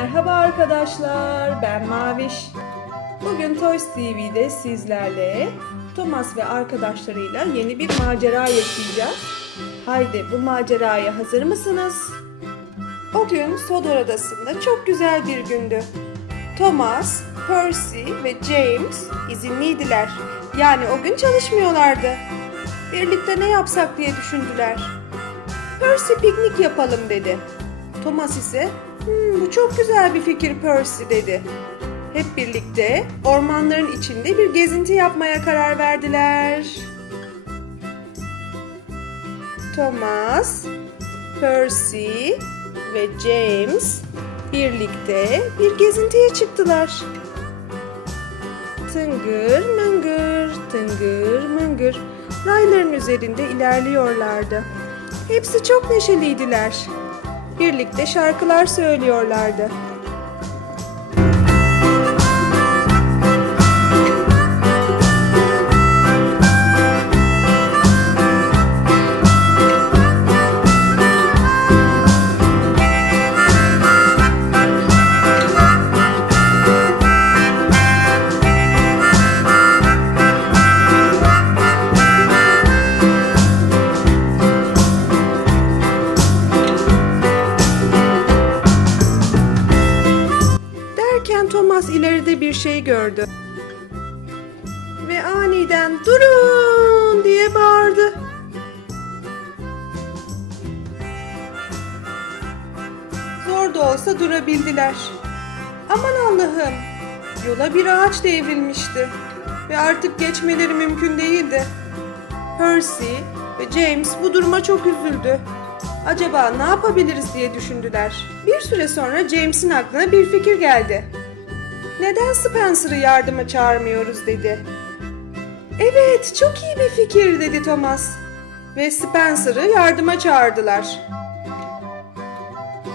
Merhaba arkadaşlar, ben Maviş. Bugün Toys TV'de sizlerle Thomas ve arkadaşlarıyla yeni bir macera yaşayacağız. Haydi bu maceraya hazır mısınız? O gün Sodor Adası'nda çok güzel bir gündü. Thomas, Percy ve James izinliydiler. Yani o gün çalışmıyorlardı. Birlikte ne yapsak diye düşündüler. Percy piknik yapalım dedi. Thomas ise "Hmm, bu çok güzel bir fikir Percy dedi. Hep birlikte ormanların içinde bir gezinti yapmaya karar verdiler. Thomas, Percy ve James birlikte bir gezintiye çıktılar. Tıngır mıngır, tıngır mıngır rayların üzerinde ilerliyorlardı. Hepsi çok neşeliydiler. Birlikte şarkılar söylüyorlardı. Derken Thomas ileride bir şey gördü. Ve aniden durun diye bağırdı. Zor da olsa durabildiler. Aman Allah'ım! Yola bir ağaç devrilmişti ve artık geçmeleri mümkün değildi. Percy ve James bu duruma çok üzüldü. Acaba ne yapabiliriz diye düşündüler. Bir süre sonra James'in aklına bir fikir geldi. Neden Spencer'ı yardıma çağırmıyoruz dedi. Evet, çok iyi bir fikir dedi Thomas. Ve Spencer'ı yardıma çağırdılar.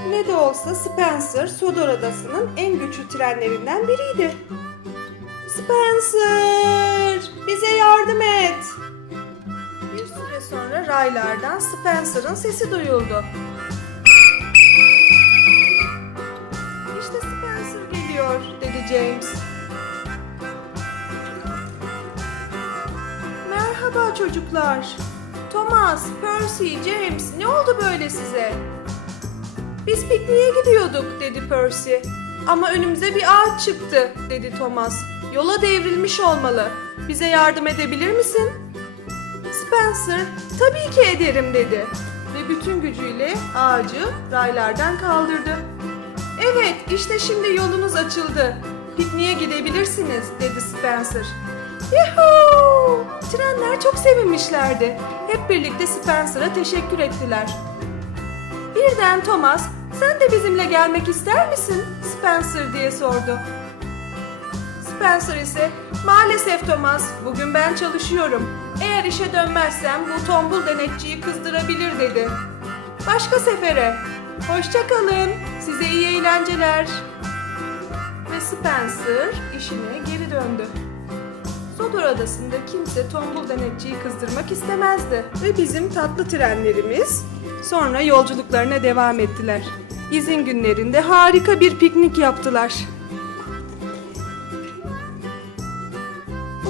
Ne de olsa Spencer, Sodor Adası'nın en güçlü trenlerinden biriydi. Spencer, bize yardım et. Sonra raylardan Spencer'ın sesi duyuldu. İşte Spencer geliyor, dedi James. Merhaba çocuklar. Thomas, Percy, James ne oldu böyle size? Biz pikniğe gidiyorduk, dedi Percy. Ama önümüze bir ağaç çıktı, dedi Thomas. Yola devrilmiş olmalı. Bize yardım edebilir misin? Spencer, tabii ki ederim dedi. Ve bütün gücüyle ağacı raylardan kaldırdı. Evet, işte şimdi yolunuz açıldı. Pikniğe gidebilirsiniz, dedi Spencer. Yuhuu! Trenler çok sevinmişlerdi. Hep birlikte Spencer'a teşekkür ettiler. Birden Thomas, sen de bizimle gelmek ister misin? Spencer diye sordu. Spencer ise maalesef Thomas bugün ben çalışıyorum. Eğer işe dönmezsem bu tombul denetçiyi kızdırabilir dedi. Başka sefere. Hoşça kalın. Size iyi eğlenceler. Ve Spencer işine geri döndü. Sodor Adası'nda kimse tombul denetçiyi kızdırmak istemezdi. Ve bizim tatlı trenlerimiz sonra yolculuklarına devam ettiler. İzin günlerinde harika bir piknik yaptılar.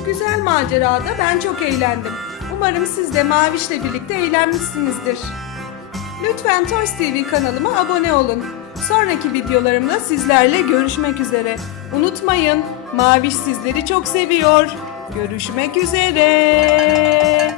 Güzel macerada ben çok eğlendim. Umarım siz de Maviş'le birlikte eğlenmişsinizdir. Lütfen Toys TV kanalıma abone olun. Sonraki videolarımda sizlerle görüşmek üzere. Unutmayın, Maviş sizleri çok seviyor. Görüşmek üzere.